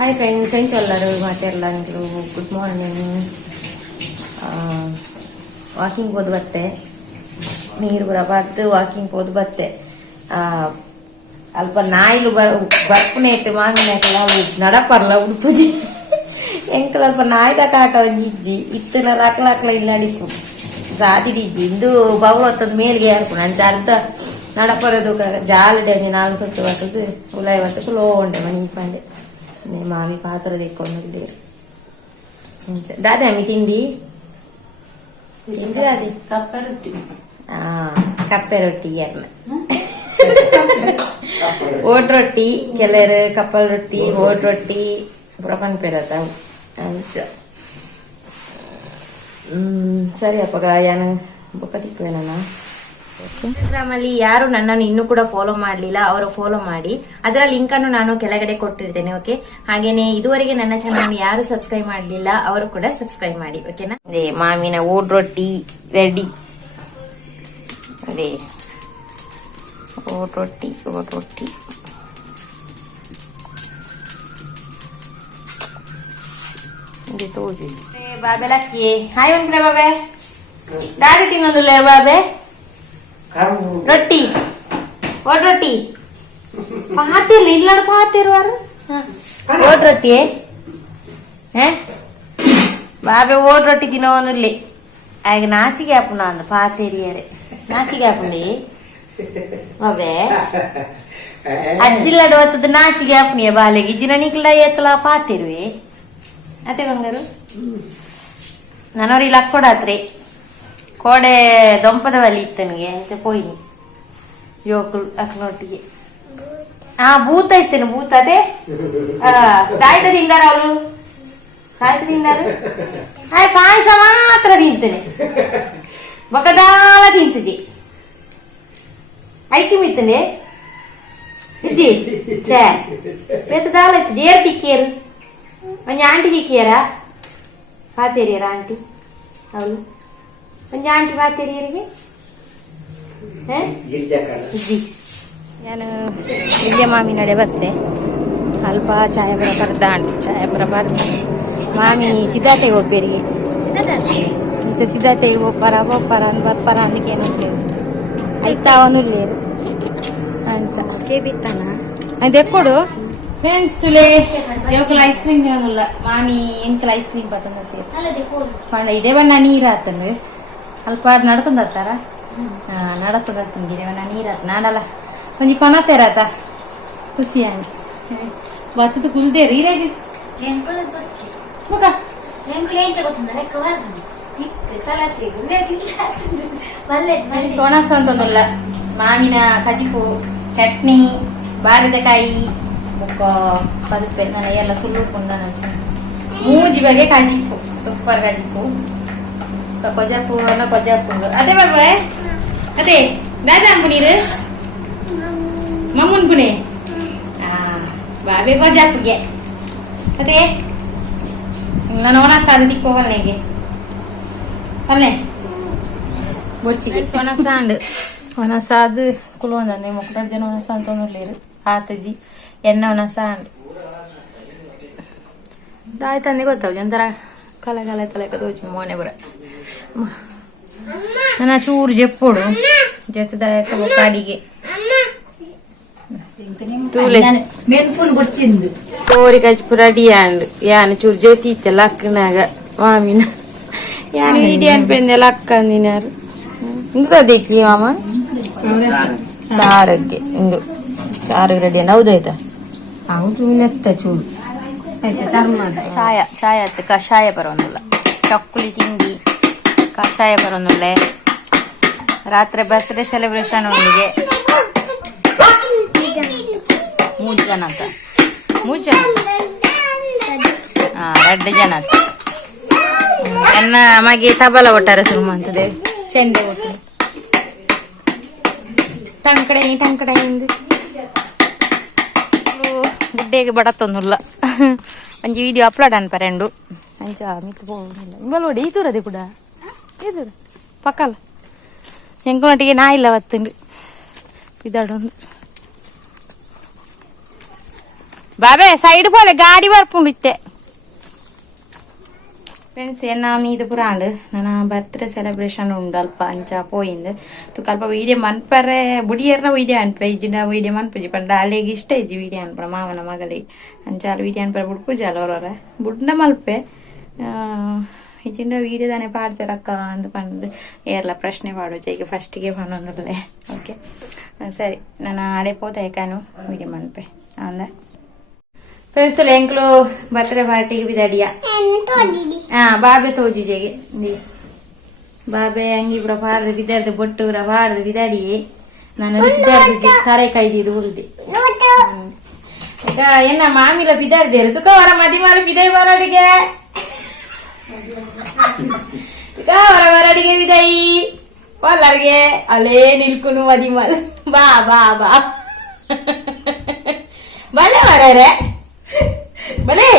Hi friends ಹೆಂಗೆ ಎಲ್ಲರೂ ಮಾತೆಲ್ಲ ನೀವು ಗುಡ್ ಮಾರ್ನಿಂಗ್ ವಾಕಿಂಗ್ ಹೋದ್ ಬತ್ತೆ ನೀರು ಕೂಡ ಬರ್ತು ವಾಕಿಂಗ್ ಹೋದ್ ಬತ್ತೆ ಆ, ಅಲ್ಪ ನಾಯಿಲು ಬರ್ ಬರ್ಪುನೆ ಇಟ್ಟು ಮಾಮಿನ ನಡಪರ್ಲ ಉಡುಪುಜಿ ಎಂಕಲ್ ಅಲ್ಪ ನಾಯ್ದ ಕಾಟ ಒಂಜಿಜ್ಜಿ ಇತ್ತಿನ ಅಕ್ಲ ಅಕ್ಲ ಇಲ್ಲ ಅಡಿಕು ಸಾದಿಡಿಜ್ಜಿ ಇಂದು ಬವ್ರು ಹೊತ್ತದ ಮೇಲ್ಗೆ ಯಾರ್ಕು ನಂಚ ಅರ್ಧ ನಡಪರದು ಜಾಲಡೆ ನಾಲ್ಕು ಸೊಟ್ಟು ಬರ್ತದೆ ಉಲಾಯಿ ಬರ್ತದೆ ಲೋ ಉಂಡೆ ಮನಿ ಪಂಡೆ नाही मग आम्ही पाहत दिले दादा आम्ही तिंडी तिंडी दादी कप्पे रोटी हां ಕಪ್ಪೆ ರೊಟ್ಟಿ ಅನ್ನ ಓಟ್ ರೊಟ್ಟಿ ಕೆಲವರು ಕಪ್ಪಲ್ ರೊಟ್ಟಿ ಓಟ್ ರೊಟ್ಟಿ ಪ್ರಪಂಚ ಪೇಡತಾವು ಅಂತ ಸರಿ ಅಪ್ಪಗ ಯಾನ ಬೊಕ್ಕ ತಿಕ್ಕವೇನ ಇನ್ಸ್ಟಾಗ್ರಾಮಲ್ಲಿ ಯಾರು ನನ್ನನ್ನು ಇನ್ನೂ ಕೂಡ ಫಾಲೋ ಮಾಡಲಿಲ್ಲ ಅವರು ಫಾಲೋ ಮಾಡಿ. ಅದರ ಲಿಂಕ್ ಅನ್ನು ನಾನು ಕೆಳಗಡೆ ಕೊಟ್ಟಿರ್ತೇನೆ ಓಕೆ? ಹಾಗೇನೆ ಇದುವರೆಗೆ ನನ್ನ ಚಾನಲ್ ಯಾರು ಸಬ್ಸ್ಕ್ರೈಬ್ ಮಾಡಲಿಲ್ಲ ಅವರು ಕೂಡ ಸಬ್ಸ್ಕ್ರೈಬ್ ಮಾಡಿ ಓಕೆನಾ? ಅದೇ ಮಾವಿನ ಓಡ್ ರೊಟ್ಟಿ ರೆಡಿ ಅದೇ. ಓಡ್ ರೊಟ್ಟಿ ಓಡ್ ರೊಟ್ಟಿ. ಬಾಬೆ ಲಕ್ಕಿ. ಹಾಯ್ ಒಂದ್ ಬಾಬೆ ದಾರಿ ತಿನ್ನೋದಿಲ್ಲ ಬಾಬೆ? ರೊಟ್ಟಿ. ಒಡ್ ರೊಟ್ಟಿ. ಪಾತಿಲ್ಲ ಇಲ್ಲ ನಡ್ಕೊ ಓಡ್ ಓಟ್ ರೊಟ್ಟಿ ಬಾಬೆ ಓಟ್ ರೊಟ್ಟಿ ತಿನ್ನೋನಿರ್ಲಿ ಆಗ ನಾಚಿಗೆ ಹಾಪು ನಾನು ಪಾತಿರಿಯರೆ ನಾಚಿಗೆ ಹಾಪುಂಡಿ ಬಾಬೆ. ಅಜ್ಜಿಲ್ಲ ಡೋತದ ನಾಚಿಗೆ ಹಾಪುನಿಯ ಬಾಲೆಗೆ. ಜಿನ ನಿಕ್ಲ ಎತ್ತಲ ಪಾತಿರುವೆ ಅತ್ತೆ ಬಂಗಾರು? ನಾನವ್ರಿಗೆ ಲಕ್ಕೊಡಾತ್ರಿ ಕೋಡೆ ದೊಂಪದ ಬಲಿ ಇತ್ತು ನನಗೆ ಅಂತ ಪೋಯಿನಿ ಜೋಕುಳು ಅಕ್ನೊಟ್ಟಿಗೆ ಹಾ ಭೂತ ಇತ್ತೇನು ಭೂತ ಅದೇ ತಾಯ್ತ ತಿಂದಾರ ಅವಳು ತಾಯ್ತ ತಿಂದಾರು ಹಾಯ್ ಪಾಯಸ ಮಾತ್ರ ತಿಂತೇನೆ ಬಕದಾಲ ತಿಂತಜಿ ಐಕಿ ಮಿತ್ತನೆ ಇಜ್ಜಿ ಛೇ ಬೇತದಾಲ ದೇರ್ ತಿಕ್ಕಿಯರು ಒಂಜಿ ಆಂಟಿ ತಿಕ್ಕಿಯರ ಪಾತೇರಿಯರ ಆಂಟಿ ಅವಳು ಒಂಜಿ ಆಂಟಿ ಇಜ್ಜಿ ನಾನು ವಿದ್ಯಾ ಮಾಮಿ ನಡೆ ಬರ್ತೆ. ಅಲ್ಪ ಛಾಯಾಪುರ ಬರ್ದ ಆಂಟಿ ಛಾಯಾಪುರ ಬರ್ದ. ಮಾಮಿ ಸಿದ್ಧಾರ್ಥೆಗೆ ಹೋಗ್ಬೇರಿಗೆ ಮತ್ತೆ ಸಿದ್ಧಾರ್ಥೆಗೆ ಹೋಗ್ಬಾರ ಹೋಗ್ಬಾರ ಅಂದ್ ಬರ್ಪಾರ ಅಂದಕ್ಕೇನು ಆಯ್ತಾ ಅವನು ಲೇರು ಅಂಚ. ಕೇಬಿತ್ತನ ಅದೇ ಕೊಡು ಫ್ರೆಂಡ್ಸ್ ತುಲೇ ದೇವಕಲ ಐಸ್ ಕ್ರೀಮ್ ಮಾಮಿ ಎಂಕಲ ಐಸ್ ಕ್ರೀಮ್ ಬರ್ತಂದ್ರೆ ಪಂಡ ಇದೇ ಬಣ್ಣ ನೀರ್ ಆತಂದು. ಅಲ್ಪ ನಡತಂದತ್ತಾರ ಹಾ ನಡತಂದತ್ತಂದು ಇದೇ ಬಣ್ಣ ನೀರ್ ಆತ ನಾಡಲ್ಲ ಒಂಜಿ ಕೊನತೇರಾತ ಖುಷಿ ಆಗಿ ಬತ್ತದ ಕುಲ್ದೇರಿ ಇರಾಗಿ ರೆಂಕುಲ ಬರ್ಚಿ ಮಗ ರೆಂಕುಲ ಎಂತ ಗೊತ್ತಂದ ಲೆಕ್ಕ ಬರ್ದು ತಲಾಸೆ ಗುಂಡೆ ತಿಂತ ಮಲ್ಲೆ ಮಲ್ಲೆ ಸೋಣಸ ಅಂತಂದಲ್ಲ ಮಾವಿನ ಕಜಿಪು ಚಟ್ನಿ ಬಾರಿದಕಾಯಿ ಬೊಕ್ಕ ಪಲ್ಪೆ ನಾನು ಎಲ್ಲ ಸುಳ್ಳು ಕುಂದ ಮೂಜಿ ಬಗೆ ಕಜಿಪು ಸೂಪರ್ ಕಜಿಪು ಕೊಜಾಪು ಅನ್ನ ಕೊಜಾಪು ಅದೇ ಬರ್ಬೇ ಅದೇ ದಾದಾ ಅಂಬುನೀರು ಮಮ್ಮನ್ ಪುಣೆ ಆ ಬಾಬೆ ಕೊಜಾಪುಗೆ ಅದೇ ನಾನು ಒಣ ಸಾರು ತಿಕ್ಕೋ ಹೊಲ್ನೆಗೆ ಹೊಲ್ನೆ ಬೊರ್ಚಿಗೆ ಒಣಸಾಂಡ್ ಒಣಸಾದು ಕುಲುವಂದಂದೆ ಮುಕ್ಕಡ ಜನ ಒಣಸ ಅಂತ ನೋಡ್ಲೇರು ಆತಜಿ ಎಣ್ಣೆ ಒಣಸಾಂಡ್ ದಾಯ್ತಂದೆ ಗೊತ್ತಾವ ಒಂಥರ ಕಲ ಕಲ ತಲೆ ಕದೋಚು ಮೋನೆ ಬರ ನನ್ನ ಚೂರು ಜೆಪ್ಪುಡು ಜೆತ್ತದಾಯಕ ಕಾಡಿಗೆ ತೂಲೆ ಮೆನ್ಪುನ್ ಬೊಚ್ಚಿಂದು ಕೋರಿ ಕಚ್ಪು ರೆಡಿ ಆಂಡ್ ಯಾನ್ ಚೂರು ಜೊತಿ ಇತ್ತಲ್ಲ ಅಕ್ಕನಾಗ ಮಾಮಿನ ಯಾನ್ ಇಡಿ ಅನ್ಪೆಂದೆಲ್ಲ ಅಕ್ಕ ಅಂದಿನಾರು ಇಂದ ದಿಕ್ಕಿ ಮಾಮ ಸಾರಕ್ಕೆ ಇಂದು ಸಾರಿಗೆ ರೆಡಿ ಹೌದಾಯ್ತಾ ಹೌದು ನೆತ್ತ ಚೂರು ಆಯ್ತಾ ಚರ್ಮದ ಚಾಯ ಚಾಯ ಆಯ್ತು ಕಷಾಯ ಬರೋನಲ್ಲ ಚಕ್ಕುಲಿ ತಿಂಡಿ ಕಷಾಯ ಬರೋನಲ್ಲ ರಾತ್ರಿ ಬರ್ತ್ಡೇ ಸೆಲೆಬ್ರೇಷನ್ ಅವನಿಗೆ ಮೂರು ಜನ ಅಂತ. ಮೂರು ಜನ ಹಾ ಎರಡು ಜನ ಅಂತ. ಎನ್ನ ಅಮಗೆ ತಬಲ ಒಟ್ಟಾರೆ ಶುರು ಮಾಡ್ತದೆ. ಚೆಂಡೆ ಒಟ್ಟು. ಟಂಕಡೆ ಟಂಕಡೆ ಇಂದು ಗುಡ್ಡೆಗೆ ಬಡತ್ತೊಂದುಲ್ಲ ಒಂಜಿ ವಿಡಿಯೋ ಅಪ್ಲೋಡ್ ಅನ್ಪರೆಂಡು ಅಂಚ ಮಿಕ್ಕು ಹೋಗಿಲ್ಲ ಒಡೆ ಈ ದೂರದೆ ಕೂಡ. ಇದು ಪಕ್ಕಲ್ಲ ಹೆಂಗ ಮಟ್ಟಿಗೆ ನಾ ಇಲ್ಲ ಒತ್ತಂಡು ಇದಾಡೊಂದು ബാബേ സൈഡ് പോലെ ഗാഡി വരപ്പുണ്ടിത്തെ ಫ್ರೆಂಡ್ಸ್ ಏನ ಇದು ಪುರಾಂಡ್ ನನ್ನ ಬರ್ತ್ಡೇ ಸೆಲೆಬ್ರೇಷನ್ ಉಂಡು ಅಲ್ಪ ಅಂಚ ಪೋಯಿಂದ್ ತುಕ ಅಲ್ಪ ವೀಡಿಯೋ ಮನ್ಪರೆ ಬುಡಿಯರ್ನ ವೀಡಿಯೋ ಅನ್ಪ ಇಜ್ಜಿಂಡ ವೀಡಿಯೋ ಮನ್ಪುಜಿ ಪಂಡ ಅಲ್ಲಿಗೆ ಇಷ್ಟ ಇಜ್ಜಿ ವೀಡಿಯೋ ಅನ್ಪಡ ಮಾವನ ಮಗಳಿಗೆ ಅಂಚಾಲ ವೀಡಿಯೋ ಅನ್ಪರ ಬುಡ್ಪುಜಿ ಅಲ್ಲ ಅವರವರ ಬುಡ್ನ ಮಲ್ಪೆ ವೀಡಿಯೋ ತಾನೇ ಪಾಡ್ತಾರಕ್ಕ ಅಂತ ಬಂದು ಏರ್ಲ ಪ್ರಶ್ನೆ ಮಾಡು ಈಗ ಫಸ್ಟಿಗೆ ಬಂದೊಂದಲ್ಲೇ ಓಕೆ ಸರಿ. ನಾನು ಆಡೆ ಪೋತ ವಿಡಿಯೋ ಮನ್ಪೆ ಅಂದ. ಫ್ರೆಂಡ್ಸ್ ಎಂಕ್ಲು ಬರ್ತ್ಡೇ ಪಾರ್ಟಿಗೆ ಬಿದಡಿಯ ಹಾ, ಬಾಬೆ ತೋಜು ಜೆಗೆ. ಬಾಬೆ ಅಂಗಿ ಪುರ ಪಾರ್ದು ಬಿದ್ದಾರ್ದು ಬೊಟ್ಟು ಪುರ ಪಾರ್ದು ಬಿದಾಡಿ ನಾನು ಬಿದ್ದಾರ್ದು ತರೆ ಕೈದಿದ್ದು ಉಳಿದೆ ಏನ ಮಾಮಿಲ ಬಿದ್ದಾರ್ದೇರು ತುಕ ವರ ಮದಿಮಾಲ ಬಿದಾಯಿ ಬರಡಿಗೆ ಈಗ ವರ ಬರಡಿಗೆ ಬಿದಾಯಿ ಒಲ್ಲರ್ಗೆ ಅಲ್ಲೇ ನಿಲ್ಕುನು ಮದಿಮಾಲ ಬಾ ಬಾ ಬಾ ಬಲೆ ವರರೆ ಬಲೆ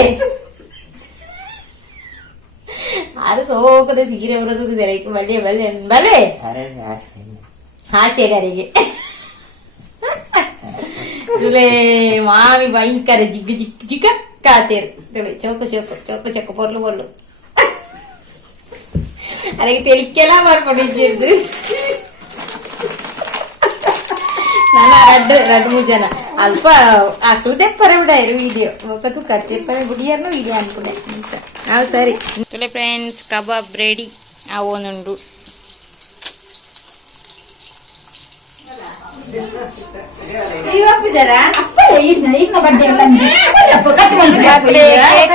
ಆರು ಸೋಕದ ಸೀರೆ ಬರೋದು ತೆರೆಕು ಬಲ್ಲೆ ಬಲ್ಲೆ ಬಲ್ಲೆ ಹಾಸ್ಯಗಾರಿಗೆ ತುಲೆ ಮಾವಿ ಭಯಂಕರ ಜಿಗ್ಗು ಜಿಗ್ಗು ಜಿಗ್ಗ ಕಾತೇರು ತುಲೆ ಚೌಕ ಚೌಕ ಚೌಕ ಚೌಕ ಪೊರ್ಲು ಪೊರ್ಲು ಅದಕ್ಕೆ ತೆಲಿಕ್ಕೆಲ್ಲ ಬರ್ಕೊಂಡಿದ್ದು ನಾನು ರಡ್ಡು ರಡ್ ಮುಜನ. ಜನ ಅಲ್ಪ ಅಕ್ಲು ತೆಪ್ಪರೆ ಬಿಡಾಯಿರು ವಿಡಿಯೋ ಒಕ್ಕತು ಪರ ಬಿಡಿಯರ್ನ ವಿಡಿಯೋ ಅನ್ಕೊಂಡೆ. ನಾವು ಸರಿ. ತುಲೆ ಫ್ರೆಂಡ್ಸ್ ಕಬಾಬ್ ರೆಡಿ ಅವನುಂಡು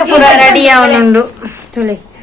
ಪೂರ ರೆಡಿ ಅವನುಂಡು ತುಲೆ.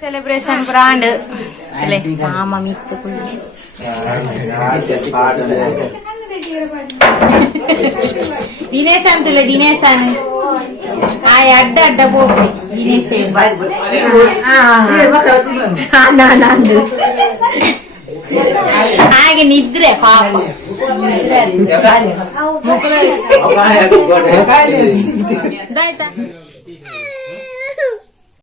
സെലിബ്രേഷൻ ബ്രാൻഡ് അല്ലേ മാമ മീത്ത് ദിനേശാൻ തുല്ലേ ദിനേശാൻ ಮಾಮ ಮಿತ್ತು ಕುಳ್ಳಿ ದಿನೇಶ್ ಅಂತುಲೆ ದಿನೇಶ್ ಅನ್ ಆ ಅಡ್ಡ ಅಡ್ಡ ಬೋಪಿ ದಿನೇಶ್ ಹಾಗೆ ನಿದ್ರೆ ಪಾಪ ಆಯ್ತಾ